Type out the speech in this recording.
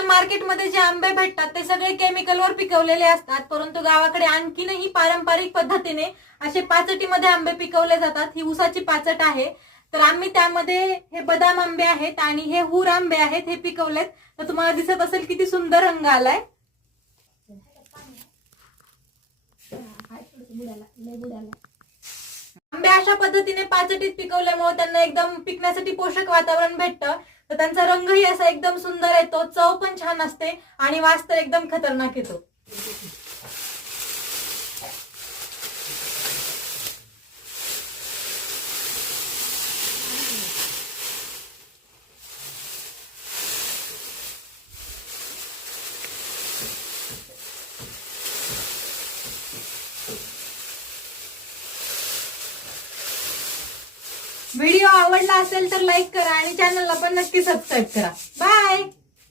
आजकाल मार्केटमध्ये जे आंबे भेटतात ते सगळे केमिकलवर पिकवलेले असतात, परंतु गावाकडे आणखीनही पारंपरिक पद्धतीने असे पाचटीमध्ये आंबे पिकवले जातात. ही ऊसाची पाचट आहे. तर आम्ही त्यामध्ये हे बदाम आंबे आहेत आणि हे हूर आंबे आहेत हे पिकवलेत. तर तुम्हाला दिसत असेल किती सुंदर रंग आलाय. आंबे अशा पद्धतीने पाचटीत पिकवल्यामुळे त्यांना एकदम पिकण्यासाठी पोषक वातावरण भेटतं. तर त्यांचा रंगही असा एकदम सुंदर येतो, चव पण छान असते आणि वास तर एकदम खतरनाक येतो. व्हिडिओ आवडला असेल तर लाईक करा आणि चॅनलला पण नक्की सबस्क्राईब करा. बाय.